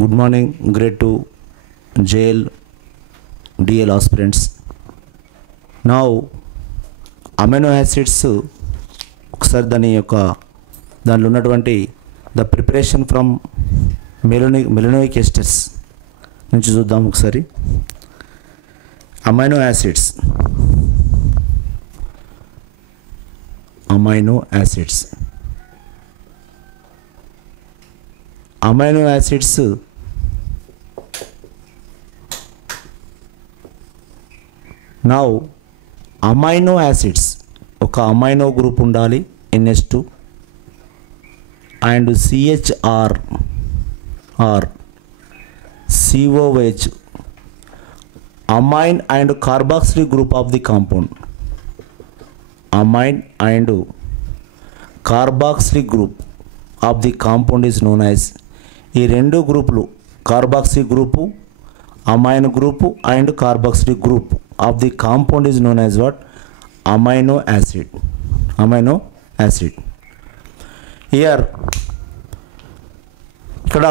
Good morning, grade 2 JL DL aspirants. Now amino acids ఒకసారి దానిలో ఉన్నటువంటి the preparation from malonic esters నుంచి చూద్దాం ఒకసారి. Amino acids now amino acids ఒక అమైనో గ్రూప్ ఉండాలి NH2 and CHR or COH amine and carboxylic group of the compound. Amine and carboxylic group of the compound is known as ఈ రెండు గ్రూపులు carboxylic group amine group and carboxylic group of the compound is known as what amino acid. Here ఇక్కడ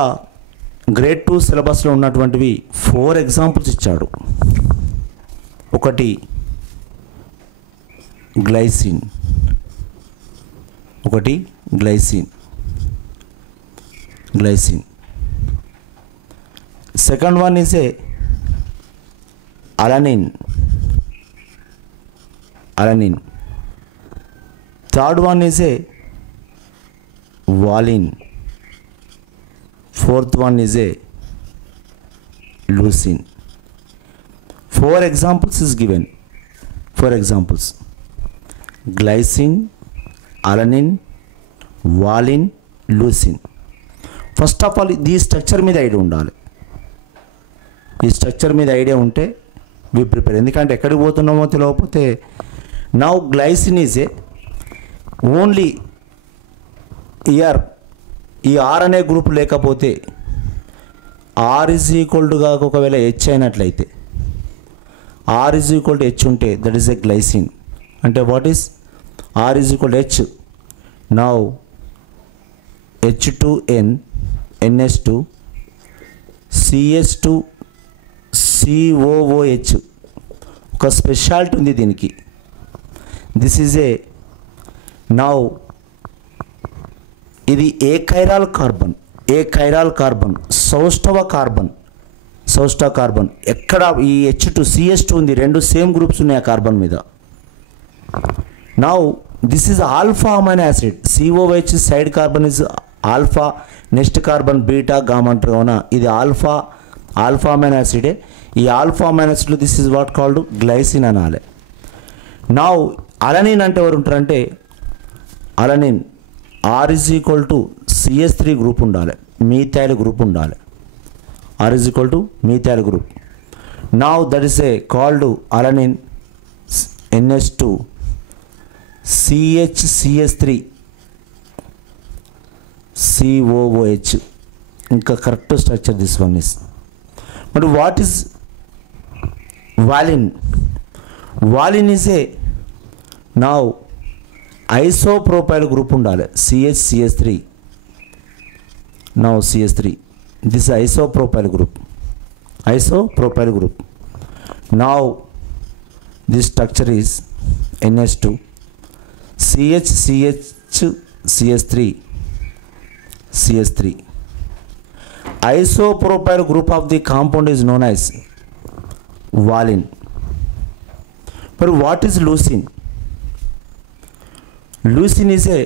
grade 2 సిలబస్లో ఉన్నటువంటివి 4 examples ఇచ్చాడు. ఒకటి glycine, second one is a alanine, third one is a వాలిన్, fourth one is a leucine. 4 examples is given. 4 examples: glycine, alanine, valine, leucine. First of all, ఈ structure మీద idea ఉండాలి. ఈ structure మీద idea ఉంటే we prepare. ఎందుకంటే ఎక్కడికి పోతున్నామో తెలియకపోతే now glycine is a only year ఈ ఆర్ అనే గ్రూప్ లేకపోతే ఆర్ ఈజ్ ఈక్వల్ టుగా ఒకవేళ హెచ్ అయినట్లయితే R is equal to H ఉంటే దట్ ఈస్ ఎ గ్లైసిన్. అంటే what is R is equal to H. Now H2N NH2 CH2 COOH ఒక speciality ఉంది దీనికి. దిస్ ఈజ్ ఏ నౌ ఇది ఏ కైరాల్ కార్బన్ సౌష్టవ కార్బన్. ఎక్కడ ఈ H2 CH2 ఉంది, రెండు సేమ్ గ్రూప్స్ ఉన్నాయి ఆ కార్బన్ మీద. Now this is alpha amino acid. COH side carbon is alpha, next carbon beta gamma అంటారు అవునా. ఇది ఆల్ఫా అమైనో యాసిడే. ఈ ఆల్ఫా అమైనో యాసిడ్లో this is what called glycine అనాలి. నౌ అలనిన్ అంటే ఎవరు ఉంటారంటే alanine R is equal to CH3 group ఉండాలి, మీథైల్ గ్రూప్ ఉండాలి. R is equal to methyl group. Now that is a called alanine NH2 CH3 COOH. ఇంకా correct structure this one is. But what is valine is a now isopropyl group ఉండాలి. CH3 now CH3 this isopropyl group. Now this structure is NH2 CH3 isopropyl group of the compound is known as valine. మరి what is leucine? Leucine is a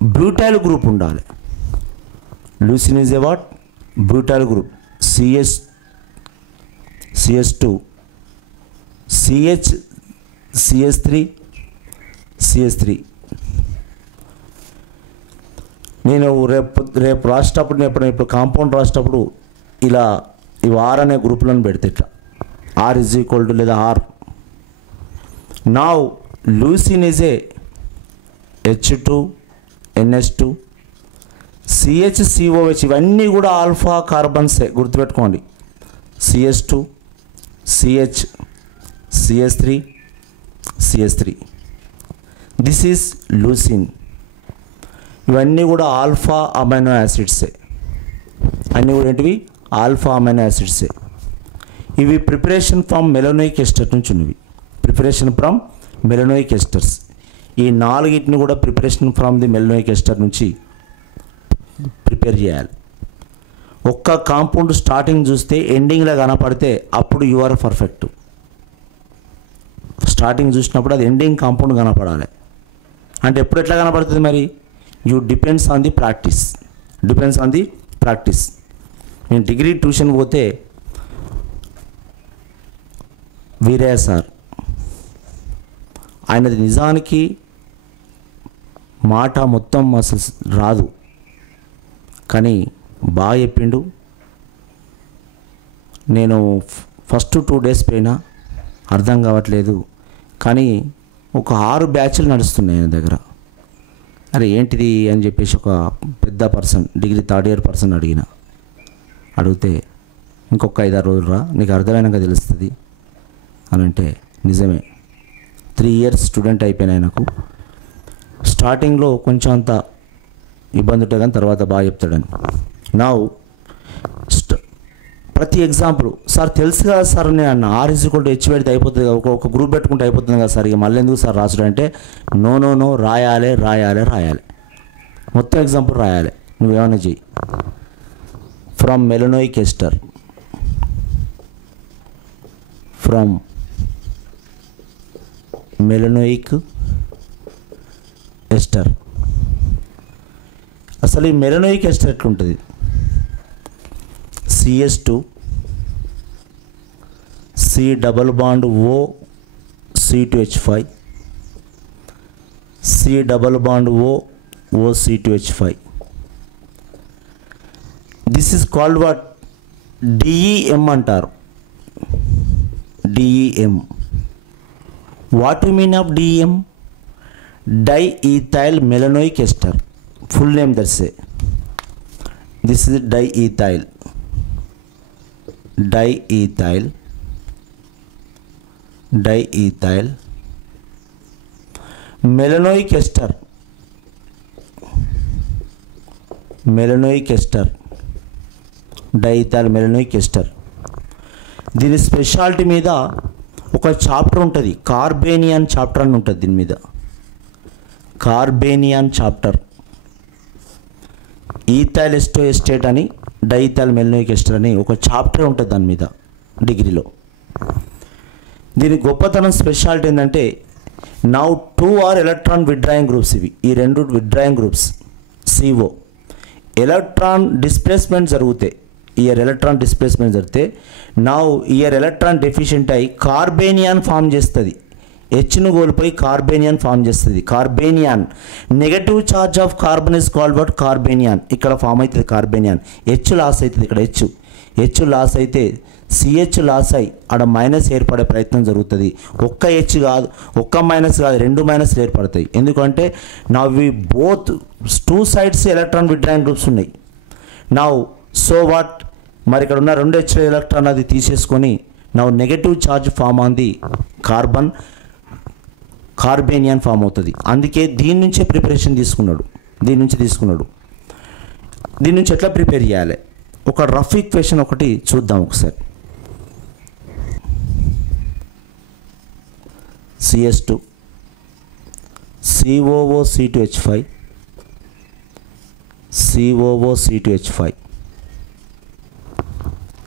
butyl group ఉండాలి. Leucine is a what butyl group. CH2 CH3 నేను రేపు రాసేటప్పుడు ఇప్పుడు compound రాసేటప్పుడు ఇలా ఇవి are అనే గ్రూపులను పెడితే ఇట్లా ఆర్ ఈజ్ ఈక్వల్ టు లేదా R. Now leucine is a H2 NH2 CH-COH ఇవన్నీ కూడా ఆల్ఫా కార్బన్సే గుర్తుపెట్టుకోండి. CH2 CH CH3 this is leucine. ఇవన్నీ కూడా ఆల్ఫా అమైనో యాసిడ్సే, అన్నీ కూడా ఏంటివి ఆల్ఫా అమైనో యాసిడ్సే. ఇవి ప్రిపరేషన్ ఫ్రమ్ మెలనోయిక్ ఎస్టర్ నుంచి ఉన్నవి. Preparation from malonic esters. ఈ నాలుగిటిని కూడా preparation from the malonic ester నుంచి ప్రిపేర్ చేయాలి. ఒక్క కాంపౌండ్ స్టార్టింగ్ చూస్తే ఎండింగ్లో కనపడితే అప్పుడు యు ఆర్ పర్ఫెక్ట్. స్టార్టింగ్ చూసినప్పుడు అది ఎండింగ్ కాంపౌండ్ కనపడాలి. అంటే ఎప్పుడు ఎట్లా కనపడుతుంది మరి? You depends on the practice. Depends on the practice. నేను డిగ్రీ ట్యూషన్ పోతే వీరయ్య సార్, ఆయనది నిజానికి మాట మొత్తం అసలు రాదు, కానీ బాగా చెప్పిండు. నేను ఫస్ట్ 2 days పోయినా అర్థం కావట్లేదు, కానీ ఒక 6 బ్యాచ్లు నడుస్తున్నాయి ఆయన దగ్గర. అరే ఏంటిది అని చెప్పేసి ఒక పెద్ద person, degree 3rd year person అడిగితే ఇంకొక 5-6 రోజులు రా, నీకు అర్థమైనాక తెలుస్తుంది అని అంటే, నిజమే 3 years స్టూడెంట్ అయిపోయినాయి నాకు. స్టార్టింగ్లో కొంచెం అంత ఇబ్బంది ఉంటుంది కానీ తర్వాత బాగా చెప్తాడని. నా ప్రతి ఎగ్జాంపుల్ సార్ తెలుసు కదా సార్, నేను అన్న R=H పెడితే అయిపోతుంది కదా, ఒక గ్రూప్ పెట్టుకుంటే అయిపోతుంది కదా సార్, ఇక మళ్ళీ ఎందుకు సార్ రాసుడు అంటే, నో రాయాలి రాయాలి రాయాలి, మొత్తం ఎగ్జాంపుల్ రాయాలి. నువ్వేమన్నా చెయ్యి. From malonic ester, from malonic ester. అసలు ఈ మెలనోయిక్ ఎస్టర్ ఎట్లుంటుంది? CS2 C double bond O C2H5 C double bond O C2H5. This is called what? DEM అంటారు. DEM. What you mean of DEM? Diethyl melanoic ester. Full name that's it. This is diethyl melanoic ester. Diethyl melanoic ester. దీని speciality మీద ఒక chapter ఉంటుంది, కార్బేనియన్ chapter అని ఉంటుంది. దీని మీద కార్బేనియన్ chapter, ethyl ఎస్టోఎస్టేట్ అని, డైథైల్ మెలనోయిక్ ఎస్టర్ అని ఒక చాప్టర్ ఉంటుంది దాని మీద డిగ్రీలో. దీని గొప్పతనం స్పెషాలిటీ ఏంటంటే, now 2 are electron withdrawing groups. ఈ 2 withdrawing groups CO. Electron displacement జరుగుతాయి. ఎలక్ట్రాన్ డిస్ప్లేస్మెంట్ జరిగితే నౌ ఎలక్ట్రాన్ డెఫిషియెంట్ అయి కార్బేనియాన్ ఫామ్ చేస్తుంది. హెచ్ను కోల్పోయి కార్బేనియాన్ ఫామ్ చేస్తుంది. Carbanion, negative charge of carbon is called what? Carbanion. ఇక్కడ ఫామ్ అవుతుంది కార్బేనియాన్. హెచ్ లాస్ అవుతుంది. ఇక్కడ హెచ్ లాస్ అయితే CH లాస్ అయి ఆడ మైనస్ ఏర్పడే ప్రయత్నం జరుగుతుంది. ఒక్క హెచ్ కాదు, ఒక్క మైనస్ కాదు, 2 మైనస్లు ఏర్పడతాయి. ఎందుకంటే నా both 2 sides electron withdrawing groups ఉన్నాయి. నా సో వాట్, మరి ఇక్కడ ఉన్న 2 H ఎలక్ట్రాన్ అది తీసేసుకొని నా negative charge form on the carbanion form అవుతుంది. అందుకే దీని నుంచే ప్రిపరేషన్ తీసుకున్నాడు. దీని నుంచి ఎట్లా ప్రిపేర్ చేయాలి? ఒక రఫ్ ఈక్వేషన్ ఒకటి చూద్దాం ఒకసారి. CS2 COO C2H5 COO C2H5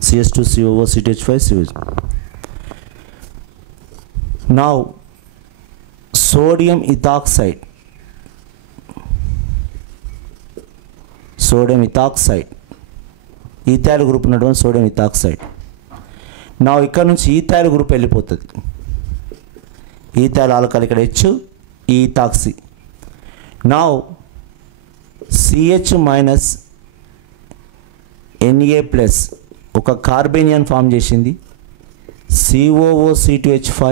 CS2 COO C2H5 COO. Now sodium ethoxide, ethyl group ఉన్నటువంటి సోడియం ఇథాక్సైడ్. నా ఇక్కడ నుంచి ఈథైల్ గ్రూప్ వెళ్ళిపోతుంది. ఈథైల్ ఆల్కహాల్ ఇక్కడ H, ఈథాక్సీ. నా CH మైనస్ Na ప్లస్ ఒక కార్బేనియన్ ఫామ్ చేసింది. COO C2H5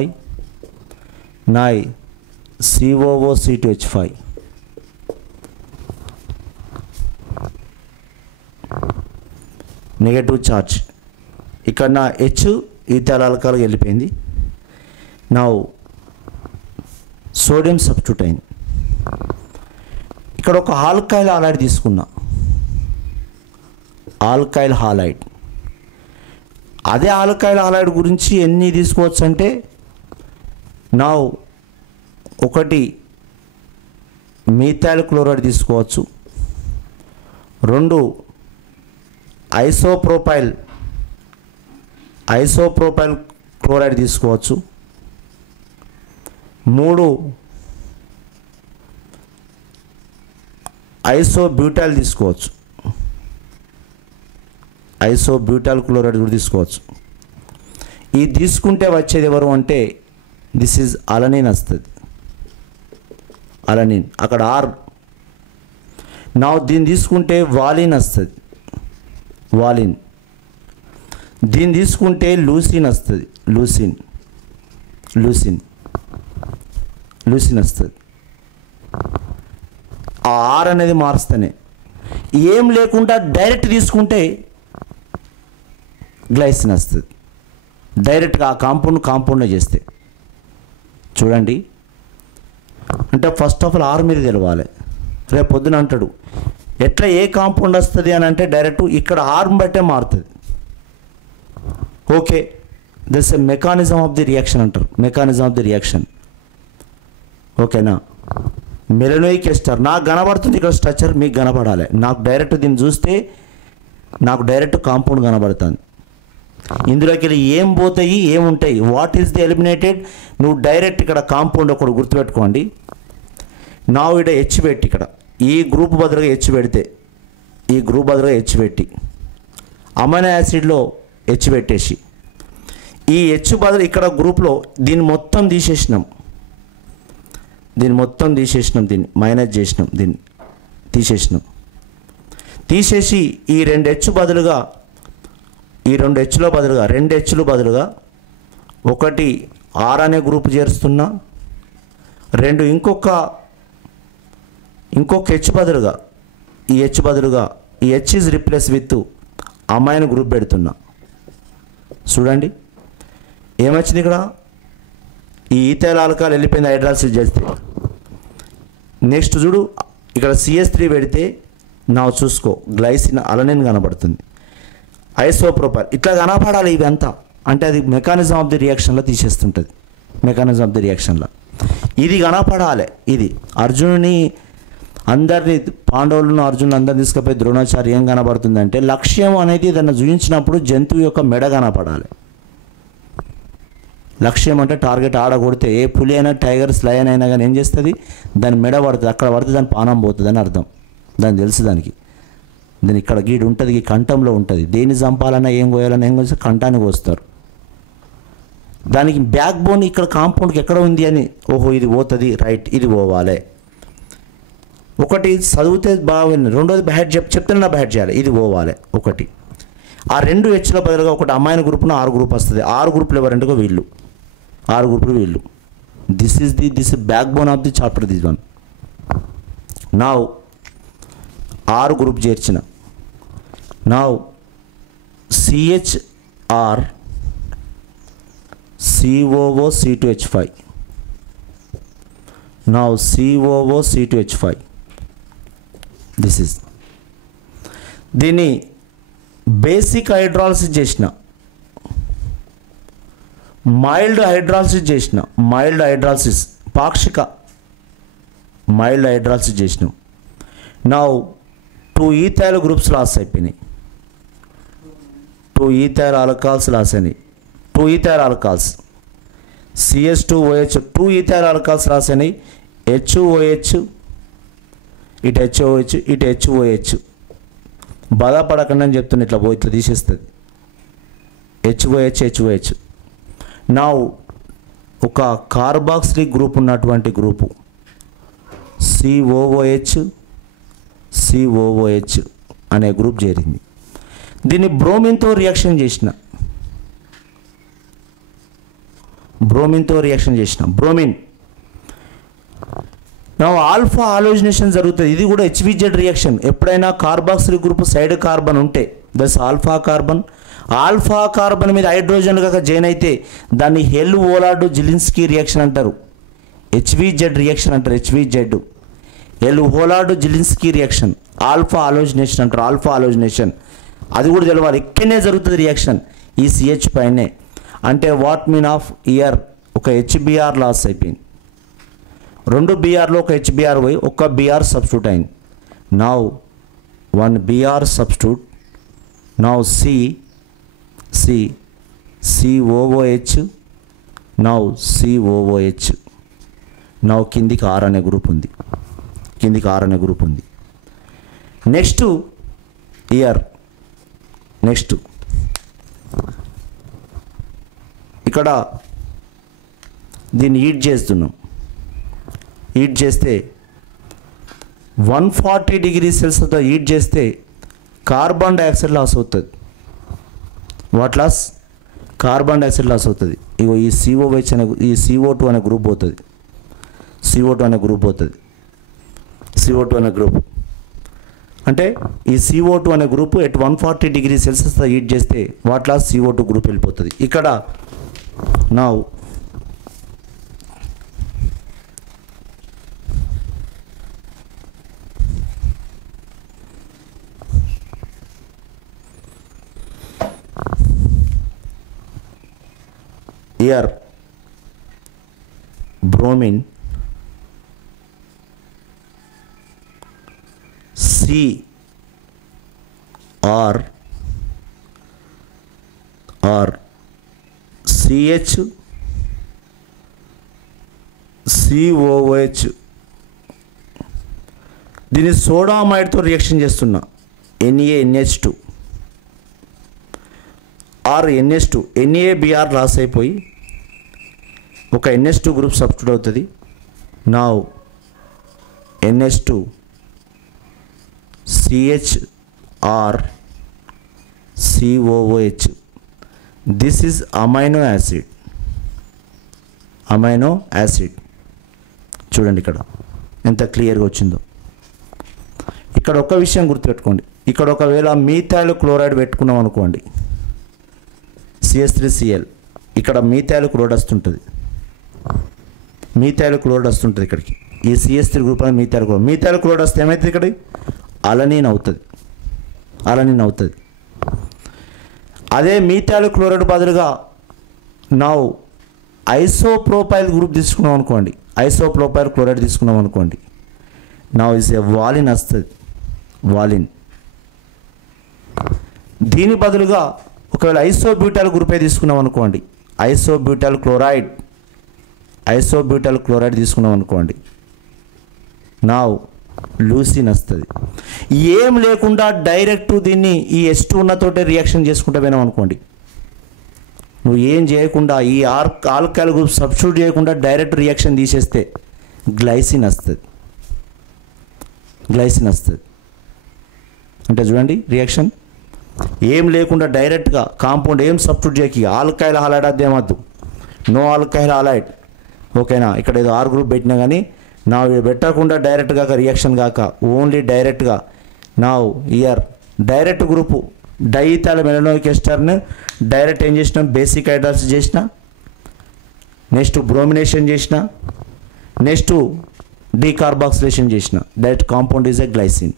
నా COO C2H5. నెగటివ్ ఛార్జ్ ఇక్కడ నా H ఈథైల్ ఆల్కహాల్ వెళ్ళిపోయింది. నా సోడియం సబ్స్టిట్యూట్ అయింది. ఇక్కడ ఒక ఆల్కైల్ హాలైడ్ తీసుకున్నా. ఆల్కైల్ హాలైడ్ అదే ఆల్కైల్ హాలైడ్ గురించి ఎన్ని తీసుకోవచ్చు అంటే నా ఒకటి మీథైల్ క్లోరైడ్ తీసుకోవచ్చు, 2 ఐసోప్రోపైల్ క్లోరైడ్ తీసుకోవచ్చు, 3 ఐసోబ్యూటైల్ తీసుకోవచ్చు, ఐసోబ్యూటైల్ క్లోరైడ్ కూడా తీసుకోవచ్చు. ఇది తీసుకుంటే వచ్చేది ఎవరు అంటే దిస్ ఈజ్ అలనిన్ వస్తుంది, అలనిన్. అక్కడ ఆర్. నా దీన్ని తీసుకుంటే వాలిన్ వస్తుంది, వాలిన్. దీన్ని తీసుకుంటే లూసిన్ వస్తుంది, లూసిన్ వస్తుంది. ఆ ఆర్ అనేది మారుస్తేనే. ఏం లేకుండా డైరెక్ట్ తీసుకుంటే గ్లైసిన్ వస్తుంది, డైరెక్ట్గా ఆ కాంపౌండ్ చేస్తే. చూడండి, అంటే ఫస్ట్ ఆఫ్ ఆల్ ఆర్ మీరు తెలవాలి. రేపు పొద్దున అంటాడు ఎట్లా ఏ కాంపౌండ్ వస్తుంది అని అంటే డైరెక్ట్ ఇక్కడ ఆర్మ్ బట్టే మారుతుంది. Okay, this a mechanism of the reaction అంటారు, మెకానిజం ఆఫ్ ది రియాక్షన్. ఓకేనా. మెలనోయిక్ ఎస్టర్ నాకు కనబడుతుంది ఇక్కడ స్ట్రక్చర్, మీకు కనబడాలి. నాకు డైరెక్ట్ దీన్ని చూస్తే నాకు డైరెక్ట్ కాంపౌండ్ కనబడుతుంది. ఇందులోకి వెళ్ళి ఏం పోతాయి ఏముంటాయి, వాట్ ఈస్ ది ఎలిమినేటెడ్, నువ్వు డైరెక్ట్ ఇక్కడ కాంపౌండ్ ఒకటి గుర్తుపెట్టుకోండి. నా ఇక్కడ హెచ్ పెట్టి ఇక్కడ ఈ గ్రూప్ బదులుగా హెచ్ పెడితే, ఈ గ్రూప్ బదులుగా హెచ్ పెట్టి అమైనో యాసిడ్లో హెచ్ పెట్టేసి ఈ హెచ్ బదులు ఇక్కడ గ్రూప్లో దీన్ని మొత్తం తీసేసినాం, దీన్ని మైనస్ చేసినాం, దీన్ని తీసేసి ఈ 2 హెచ్ బదులుగా, ఈ 2 హెచ్లో బదులుగా 2 హెచ్లు బదులుగా ఒకటి ఆర్ అనే గ్రూప్ చేరుస్తున్నా, 2 ఇంకొక హెచ్ బదులుగా ఈ H is replace with amine group పెడుతున్నా. చూడండి ఏమొచ్చింది ఇక్కడ, ఈ ఈథైల్ ఆల్కహాల్ వెళ్ళిపోయింది హైడ్రాలసిస్ చేస్తే. నెక్స్ట్ చూడు ఇక్కడ CH3 పెడితే నా చూసుకో గ్లైసిన్ అలనిన్ కనబడుతుంది, ఐసోప్రోపైల్ ఇట్లా కనపడాలి. ఇవంతా అంటే అది మెకానిజం ఆఫ్ ది రియాక్షన్లో తీసేస్తుంటుంది, మెకానిజం ఆఫ్ ది రియాక్షన్లో ఇది కనపడాలి. ఇది అర్జునుని అందరినీ పాండవులను అర్జునులు అందరిని తీసుకుపోయి ద్రోణాచార్య ఏం కనబడుతుంది అంటే లక్ష్యం అనేది ఏదన్నా చూపించినప్పుడు జంతువు యొక్క మెడ కనపడాలి. లక్ష్యం అంటే టార్గెట్ ఆడగొడితే ఏ పులి అయినా టైగర్ లయన్ అయినా కానీ ఏం చేస్తుంది, దాని మెడ పడుతుంది, అక్కడ పడితే దాని పానం పోతుంది అని అర్థం. దాన్ని తెలుసు దానికి ఇక్కడ గీడు ఉంటుంది, ఈ కంఠంలో ఉంటుంది. దేన్ని చంపాలన్నా ఏం కోయాలన్నా ఏం కోస్తే కంఠాన్ని కోస్తారు. దానికి బ్యాక్ బోన్ ఇక్కడ కాంపౌండ్కి ఎక్కడ ఉంది అని, ఓహో ఇది పోతుంది రైట్, ఇది పోవాలి. ఒకటి చదివితే బాగుంది, రెండోది బ్యాట్ చెప్తేనే బ్యాట్ చేయాలి, ఇది పోవాలి ఒకటి. ఆ 2 హెచ్ల బదులుగా ఒకటి అమ్మాయిన గ్రూప్ను 6 గ్రూప్ వస్తుంది. 6 గ్రూపులు ఎవరంటే వీళ్ళు, 6 గ్రూపులు వీళ్ళు. This is back bone of the chapter, this one. నా 6 గ్రూప్ చేర్చిన నా CHR COO C2H5, now COO C2H5. This is దీన్ని బేసిక్ హైడ్రాలసిస్ చేసిన, మైల్డ్ హైడ్రాలసిస్ పాక్షిక మైల్డ్ హైడ్రాలసిస్ చేసినాం. నా 2 ఈథైల్ గ్రూప్స్ లాస్ అయిపోయినాయి, 2 ఈథైల్ ఆల్కహాల్స్ లాస్ అయినాయి, 2 ethyl alcohols CH2OH 2 ethyl alcohols loss అయినాయి. HOH ఇటు HOH ఇటు HOH. బాధపడకండి అని చెప్తున్నా, ఇట్లా తీసేస్తుంది HOH. నా ఒక కార్బాక్సిలిక్ గ్రూప్ ఉన్నటువంటి గ్రూపు COOH అనే గ్రూప్ చేరింది. దీన్ని బ్రోమిన్తో రియాక్షన్ చేసిన, బ్రోమిన్. నా ఆల్ఫా హాలోజినేషన్ జరుగుతుంది. ఇది కూడా HVZ రియాక్షన్. ఎప్పుడైనా కార్బాక్సిలిక్ గ్రూప్ సైడ్ కార్బన్ ఉంటే దస్ ఆల్ఫా కార్బన్ మీద హైడ్రోజన్ కాక జాయిన్ అయితే దాన్ని హెల్ ఓలార్డ్ జిలిన్స్కీ రియాక్షన్ అంటారు, HVZ రియాక్షన్ అంటారు. HVZ హెల్ ఓలార్డ్ జిలిన్స్కీ రియాక్షన్. ఆల్ఫా హాలోజినేషన్ అంటారు, అది కూడా తెలవాలి. ఇక్కడనే జరుగుతుంది రియాక్షన్. ఈ సిహెచ్ పైనే. అంటే వాట్ మీన్ ఆఫ్ ఇయర్ ఒక హెచ్బిఆర్ లాస్ అయిపోయింది. 2 బీఆర్లో ఒక హెచ్బిఆర్ పోయి ఒక బీఆర్ సబ్స్టిట్యూట్ అయింది. Now 1 Br substitute. Now COOH. Now COOH. Now కిందికి R అనే గ్రూప్ ఉంది. Next year. నెక్స్ట్ ఇక్కడ దీన్ని హీట్ చేస్తున్నాం. హీట్ చేస్తే 140 డిగ్రీ సెల్సియస్తో హీట్ చేస్తే కార్బన్ డైఆక్సైడ్ లాస్ అవుతుంది. What loss? Carbon dioxide loss అవుతుంది. ఇగో ఈ COH అనే ఈ CO2 అనే గ్రూప్ పోతుంది. CO2 అనే గ్రూప్ అంటే ఈ CO2 అనే గ్రూప్ ఎట్ 140 డిగ్రీ సెల్సియస్తో హీట్ చేస్తే వాట్ లాస్? CO2 గ్రూప్ వెళ్ళిపోతుంది. ఇక్కడ నా here bromine or CH COOH దీన్ని సోడామైడ్తో రియాక్షన్ చేస్తున్నా. NaNH2 are NH2 NaBr loss అయిపోయి ఒక NH2 గ్రూప్ సబ్స్టిట్యూట్ అవుతుంది. Now NH2 CH or COOH. This is amino acid. చూడండి ఇక్కడ ఎంత క్లియర్గా వచ్చిందో. ఇక్కడ ఒక విషయం గుర్తుపెట్టుకోండి. ఇక్కడ ఒకవేళ మీథైల్ క్లోరైడ్ పెట్టుకున్నాం అనుకోండి, CH3Cl, ఇక్కడ మీథైల్ క్లోరైడ్ వస్తుంటుంది. ఇక్కడికి ఈ CH3 గ్రూప్ అనేది మీథైల్ క్లోరైడ్ వస్తే ఏమవుతుంది? ఇక్కడ అలనీన్ అవుతుంది. అదే మీథైల్ క్లోరైడ్ బదులుగా నౌ ఐసోప్రోపైల్ గ్రూప్ తీసుకున్నాం అనుకోండి, ఐసోప్రోపైల్ క్లోరైడ్ తీసుకున్నాం అనుకోండి, నౌ ఇస్ ఏ వాలిన్ వస్తుంది. దీని బదులుగా ఒకవేళ ఐసోబ్యూటైల్ గ్రూపే తీసుకున్నాం అనుకోండి, ఐసోబ్యూటైల్ క్లోరైడ్ తీసుకున్నాం అనుకోండి, నౌ లూసిన్ వస్తుంది. ఏం లేకుండా డైరెక్ట్ దీన్ని ఈ H2 ఉన్నతోటే రియాక్షన్ చేసుకుంటూ పోయినాం అనుకోండి, నువ్వు ఏం చేయకుండా ఈ ఆల్కైల్ గ్రూప్ సబ్స్టిట్యూట్ చేయకుండా డైరెక్ట్ రియాక్షన్ తీసేస్తే గ్లైసిన్ వస్తుంది. అంటే చూడండి రియాక్షన్ ఏం లేకుండా డైరెక్ట్గా కాంపౌండ్ ఏం సబ్స్టిట్యూట్ చేయకి ఆల్కైల్ హాలైడ్ అదేమద్దు, నో ఆల్కైల్ హాలైడ్, ఓకేనా. ఇక్కడ ఏదో R గ్రూప్ పెట్టినా కానీ నా పెట్టకుండా డైరెక్ట్గా రియాక్షన్ కాక ఓన్లీ డైరెక్ట్గా నా ఇయర్ డైరెక్ట్ గ్రూపు డైఈథైల్ మెలనోయిక్ ఎస్టర్ని డైరెక్ట్ ఏం చేసిన? బేసిక్ హైడ్రాలసిస్ చేసిన, నెక్స్ట్ బ్రోమినేషన్ చేసిన, నెక్స్ట్ డీకార్బాక్సిలేషన్ చేసిన. Direct compound is a glycine.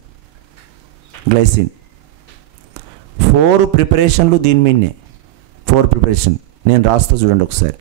4 ప్రిపరేషన్లు దీని మీదనే. 4 ప్రిపరేషన్ నేను రాస్తా చూడండి ఒకసారి.